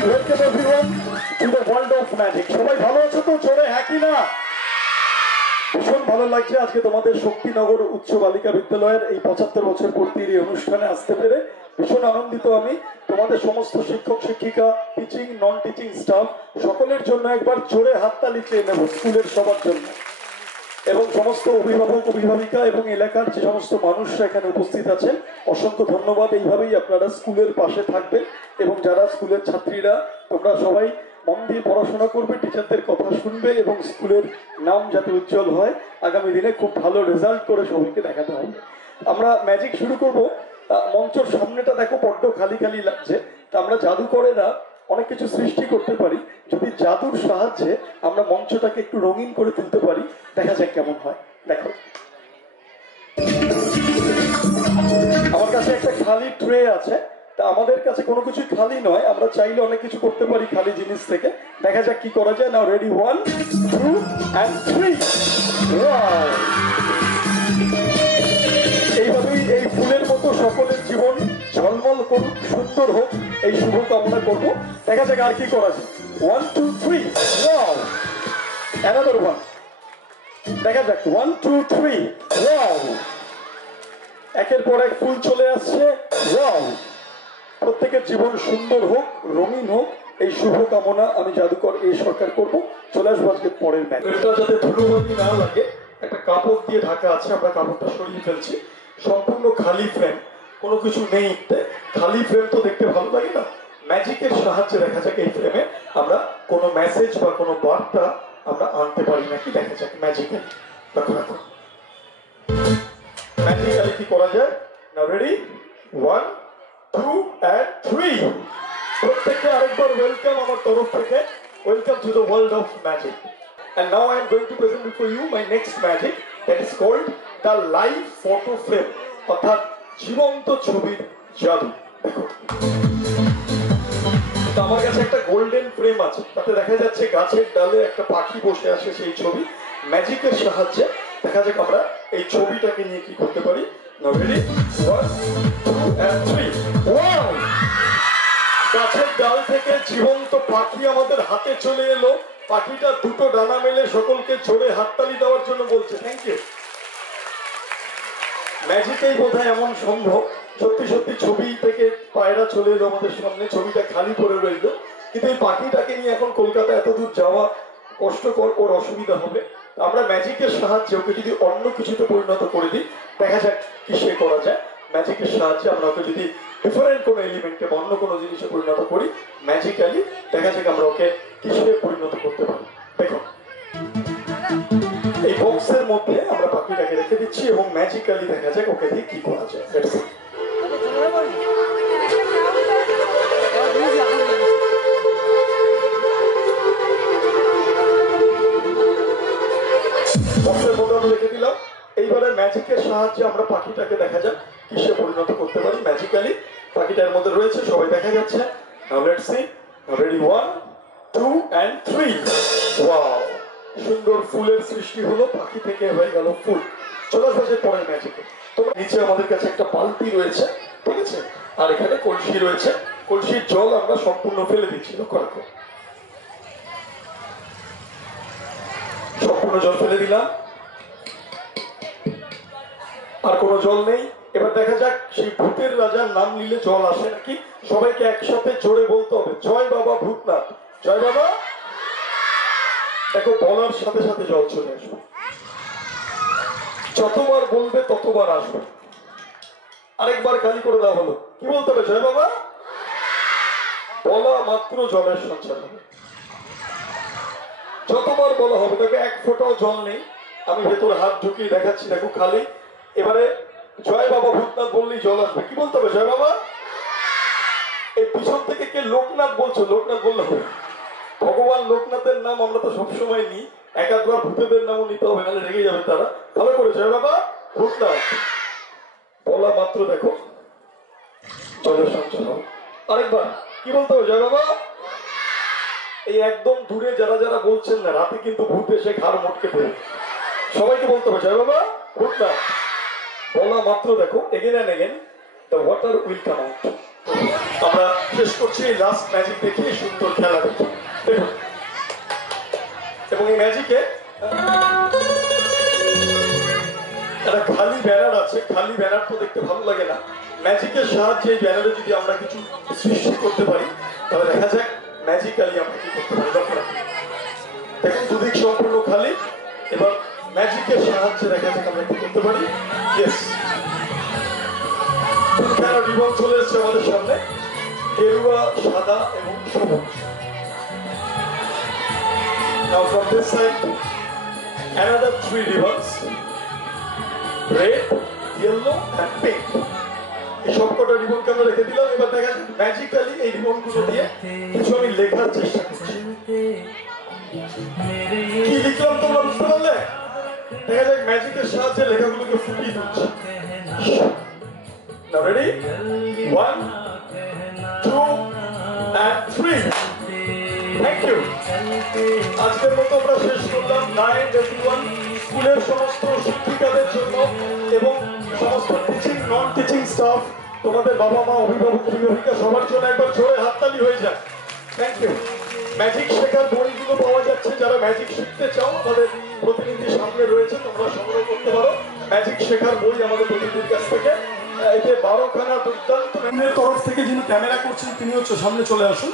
Welcome everyone to the world of magic. সবাই ভালো আছো তো? জোরে হ্যাঁ কি না? ভীষণ ভালো লাগছে আজকে তোমাদের শক্তিনগর উচ্চ বালিকা বিদ্যালয়ের এই 75 বছর পূর্তির এই অনুষ্ঠানে আসতে পেরে ভীষণ আনন্দিত আমি। তোমাদের সমস্ত শিক্ষক শিক্ষিকা, টিচিং নন টিচিং স্টাফ সকলের জন্য একবার জোরে হাততালি চেয়ে নেব স্কুলের সবার জন্য, এবং সমস্ত অভিভাবক অভিভাবিকা এবং এলাকার যে সমস্ত মানুষরা এখানে উপস্থিত আছেন অসংখ্য ধন্যবাদ। এইভাবেই আপনারা স্কুলের পাশে থাকবেন এবং যারা স্কুলের ছাত্রীরা তোমরা সবাই মন দিয়ে পড়াশোনা করবে, টিচারদের কথা শুনবে এবং স্কুলের নাম যাতে উজ্জ্বল হয়, আগামী দিনে খুব ভালো রেজাল্ট করে সবাইকে দেখাতে হবে। আমরা ম্যাজিক শুরু করব। মঞ্চের সামনেটা দেখো বড্ড খালি খালি লাগছে, তা আমরা জাদুকরেরা অনেক কিছু সৃষ্টি করতে পারি। যদি জাদুর সাহায্যে আমরা মঞ্চটাকে একটু রঙিন করে তুলতে পারি, দেখা যাক কেমন হয়। দেখো আমার কাছে একটা খালি ট্রে আছে, তা আমাদের কাছে কোনো কিছু খালি নয়, আমরা চাইলে অনেক কিছু করতে পারি খালি জিনিস থেকে। দেখা যাক কি করা যায়। নাও রেডি, 1 2 and 3। এইভাবেই এই ফুলের মতো সকলের জীবন ঝলমল করুক, সুন্দর হোক, এই শুভ কামনা করবো। দেখা যাক আর কি করা যায়। 1 2 3। Wow, another one. দেখা যাক 1 2 3। ওয়াও, একের পর এক ফুল চলে আসছে। ওয়াও, প্রত্যেকের জীবন সুন্দর হোক, রঙিন হোক, এই শুভ কামনা আমি জাদুকর এই সরকার করব। চলে আসবো আজকে পরের ম্যাচ। এটা যাতে ধুলোবালি না লাগে একটা কাপড় দিয়ে ঢাকা আছে, আমরা কাপড়টা সরিয়ে ফেলছি। সম্পূর্ণ খালি ফ্রেম, কোনো কিছু নেই। খালি ফ্রেম তো দেখতে ভালো লাগে না। ম্যাজিকের সাহায্যে দেখা যাক এই ফ্রেমে আমরা কোনো মেসেজ বা কোনো বার্তা আমরা আনতে পারি নাকি। দেখা যাক ম্যাজিক্যালি। দেখো দেখো ম্যাজিক্যালি কি করা যায়। নাও রেডি, 1 2 and 3। প্রত্যেককে আরেকবার ওয়েলকাম আমার তরফ থেকে। Welcome to the world of magic. And now I am going to present before you my next magic that is called the live photo frame, অর্থাৎ জীবন্ত ছবির জাদু। দেখো আমার কাছে একটা গোল্ডেন ফ্রেম আছে, তাতে দেখা যাচ্ছে গাছের ডালে একটা পাখি বসে আছে সেই ছবি। ম্যাজিকের সাহায্যে দেখা যাক আমরা এই ছবিটাকে নিয়ে কি করতে পারি। Now ready, 1 2 and 3। ওয়াও, গাছের ডাল থেকে জীবন্ত পাখি আমাদের হাতে চলে এলো। পাখিটা দুটো ডানা মেলে সকলকে জোরে হাততালি দেওয়ার জন্য বলছে থ্যাংক ইউ। ম্যাজিকেই বোধহয় এমন সম্ভব। সত্যি সত্যি ছবি থেকে পায়রা চলে এলো আমাদের সামনে, ছবিটা খালি পড়ে রইল। কিন্তু এই পাখিটাকে নিয়ে এখন কলকাতা এত দূর যাওয়া কষ্টকর, ওর অসুবিধা হবে। আমরা ম্যাজিকের সাহায্যে ওকে যদি অন্য কিছুতে পরিণত করে দিই, দেখা যাক কি সে করা যায়। ম্যাজিকের সাহায্যে আমরা ওকে যদি ডিফারেন্ট কোনো এলিমেন্টে বা অন্য কোনো জিনিসে পরিণত করি, ম্যাজিক্যালি দেখা যাক আমরা ওকে কিসে পরিণত করতে পারি। দেখো এই বক্সের মধ্যে আমরা পাখিটাকে রেখে দিচ্ছি এবং ম্যাজিক্যালি দেখা যাক ওকে দিয়ে কি করা যায়। বক্সের মধ্যে আমরা রেখে দিলাম। এইবারে ম্যাজিকের সাহায্যে আমরা পাখিটাকে দেখা যাক কিসে পরিণত করতে পারি। ম্যাজিক্যালি পাখিটার মধ্যে রয়েছে, সবাই দেখা যাচ্ছে। Now let's see. Now ready, 1 2 and 3। Wow, সুন্দর ফুলের সৃষ্টি হলো, পাখি থেকে হয়ে গেল ফুল। চলে আসবে পরের ম্যাজিকে। তোমরা নিচে আমাদের কাছে একটা বালতি রয়েছে, ঠিক আছে, আর এখানে কলসি রয়েছে। কলসির জল আমরা সম্পূর্ণ ফেলে দিচ্ছি। লক্ষ্য রাখো, সম্পূর্ণ জল ফেলে দিলাম, আর কোনো জল নেই। এবার দেখা যাক সেই ভূতের রাজার নাম নিলে জল আসে নাকি। সবাইকে একসাথে জোরে বলতে হবে, জয় বাবা ভূতনাথ, জয় বাবা। দেখো বলার সাথে সাথে জল চলে আসবে, যতবার বলবে ততবার আসবে। আরেকবার খালি করে দেওয়া হলো, কি বলতে হবে, জয় বাবা। বলা মাত্র জলের সঞ্চার হবে, যতবার বলা হবে। দেখো এক ফোঁটাও জল নেই, আমি ভেতরে হাত ঢুকিয়ে দেখাচ্ছি, দেখো খালি। এবারে জয় বাবা ভূতনাথ বললেই জল আসবে। কি বলতে হবে, জয় বাবা। এই পিছন থেকে কে লোকনাথ বলছো, লোকনাথ বললে হবে। ভগবান লোকনাথের নাম আমরা তো সবসময় নিই, একাধবার ভূতেদের নামও নিতে হবে, নাহলে রেগে যাবে তারা। ভালো করে জয় বাবা ভূতনাথ বলা মাত্র দেখো জলের সঞ্চার হবে। আরেকবার কি বলতে হবে, জয় বাবা। এই একদম দূরে যারা যারা বলছেন না, রাতে কিন্তু ভূত এসে ঘাড় মটকে দেবে। সবাইকে বলতে হবে, জয় বাবা ভূতনাথ বলা মাত্র দেখো again and again the water will come out. আমরা শেষ করছি এই লাস্ট ম্যাজিক দেখি, এই সুন্দর খেলা দেখি। দেখুন, এবং এই ম্যাজিকে একটা খালি ব্যানার আছে। খালি ব্যানার তো দেখতে ভালো লাগে না। ম্যাজিকের সাহায্যে এই ব্যানারে যদি আমরা কিছু সৃষ্টি করতে পারি, তাহলে দেখা যাক ম্যাজিক্যালি আমরা কি করতে পারি। দেখুন, দুদিক সম্পূর্ণ খালি। এবার ম্যাজিকের সাহায্যে দেখা যাক আমরা কি করতে পারি। ইয়েস, রিবন চলে এসছে আমাদের সামনে, গেরুয়া, সাদা এবং সবুজ। Now from this side, another 3 ribbons, red, yellow and pink. এই সবকটা রিবনকে আমরা রেখে দিলাম। এবার দেখা যাক ম্যাজিক্যালি এই রিবনগুলো দিয়ে কিছু আমি লেখার চেষ্টা করছি। কি লিখলাম তোমরা বুঝতে পারলে? দেখা যাক ম্যাজিকের সাহায্যে লেখাগুলোকে ফুটিয়ে তুলছি। Now ready? 1, 2 and 3. Thank you. আজকের মতো আমরা শেষ করলাম 9-1 স্কুলের সমস্ত শিক্ষিকাদের জন্য এবং সমস্ত টিচিং নন টিচিং স্টাফ, তোমাদের বাবা মা, অভিভাবক অভিভাবিকা সবার জন্য একবার জোরে হাততালি হয়ে যায়। Thank you. ম্যাজিক শেখার বইগুলো পাওয়া যাচ্ছে। যারা ম্যাজিক শিখতে চাও আমাদের প্রতিনিধি সামনে রয়েছে, তোমরা সংগ্রহ করতে পারো ম্যাজিক শেখার বই আমাদের প্রতিনিধির কাছ থেকে। এতে 12খানা দুর্দান্ত ম্যামের তরফ থেকে যিনি ক্যামেরা করছেন তিনি হচ্ছে সামনে চলে আসুন।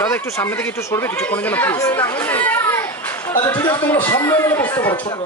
দাদা একটু সামনে থেকে একটু সরবে কিছুক্ষণের জন্য প্লিজ। আচ্ছা ঠিক আছে, তোমরা সামনে বসতে পারো ছোট